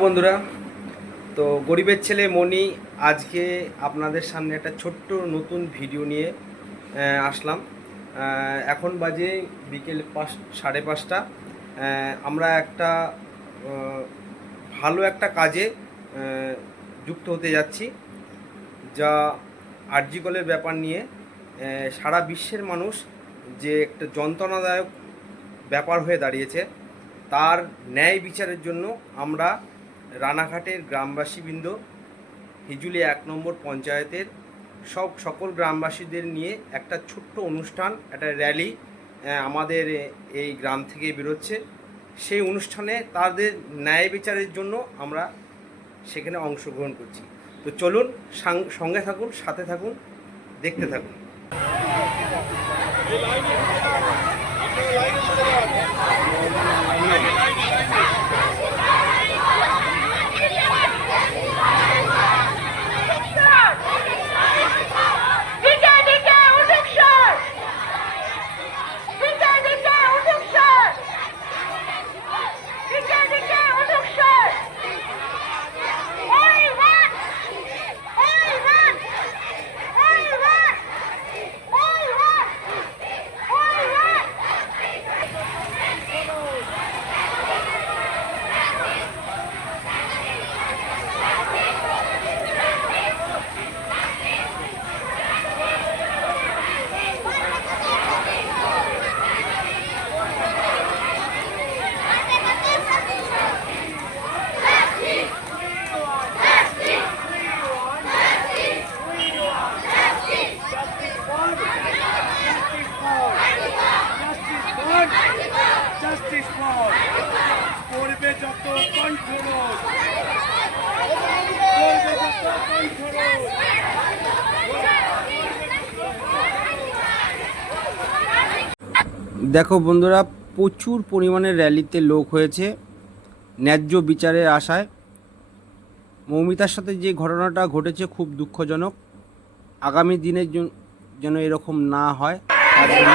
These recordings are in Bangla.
বন্ধুরা, তো গরিবের ছেলে মনি আজকে আপনাদের সামনে একটা ছোট্ট নতুন ভিডিও নিয়ে আসলাম। এখন বাজে বিকেল 5:30। আমরা একটা ভালো একটা কাজে যুক্ত হতে যাচ্ছি, যা আরজি কলের ব্যাপার নিয়ে সারা বিশ্বের মানুষ যে একটা যন্ত্রণাদায়ক ব্যাপার হয়ে দাঁড়িয়েছে, তার ন্যায় বিচারের জন্য আমরা রানাঘাটের গ্রামবাসীবৃন্দ, হিজুলি 1 নম্বর পঞ্চায়েতের সকল গ্রামবাসীদের নিয়ে একটা ছোট্ট অনুষ্ঠান, একটা র্যালি আমাদের এই গ্রাম থেকে বেরোচ্ছে। সেই অনুষ্ঠানে তাদের ন্যায় বিচারের জন্য আমরা সেখানে অংশগ্রহণ করছি। তো চলুন, সঙ্গে থাকুন, সাথে থাকুন, দেখতে থাকুন। দেখো বন্ধুরা, প্রচুর পরিমাণে র্যালিতে লোক হয়েছে ন্যায্য বিচারের আশায়। মৌমিতার সাথে যে ঘটনাটা ঘটেছে খুব দুঃখজনক। আগামী দিনের যেন এরকম না হয় তার জন্য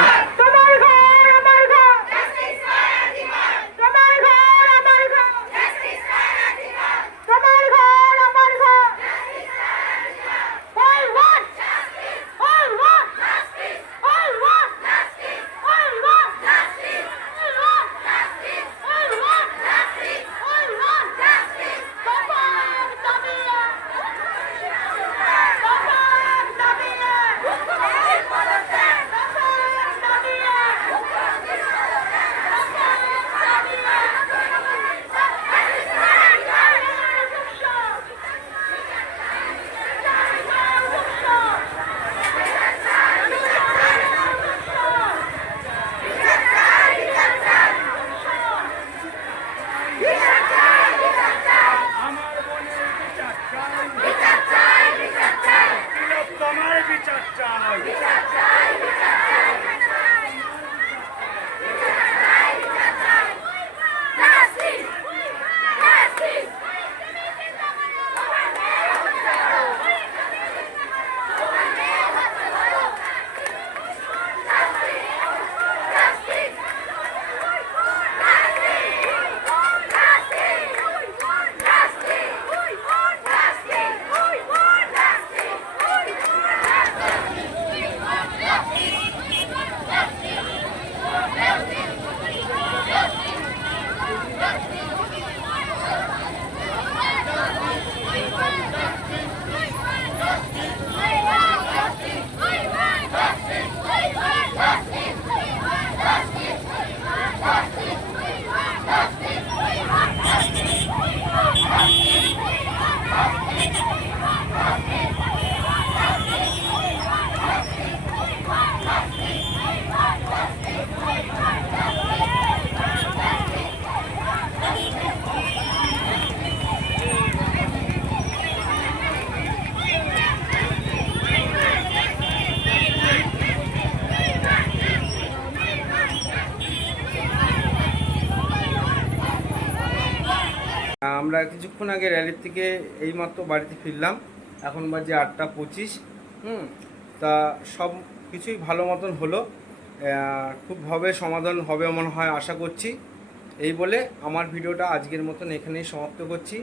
আমরা কিছুক্ষণ আগে র্যালির থেকে এইমাত্র বাড়িতে ফিরলাম। এখন বাজে 8:25। তা সব কিছুই ভালো মতন হলো। খুবভাবে সমাধান হবে মনে হয়, আশা করছি। এই বলে আমার ভিডিওটা আজকের মতন এখানেই সমাপ্ত করছি।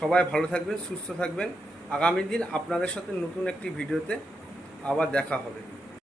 সবাই ভালো থাকবেন, সুস্থ থাকবেন। আগামী দিন আপনাদের সাথে নতুন একটি ভিডিওতে আবার দেখা হবে।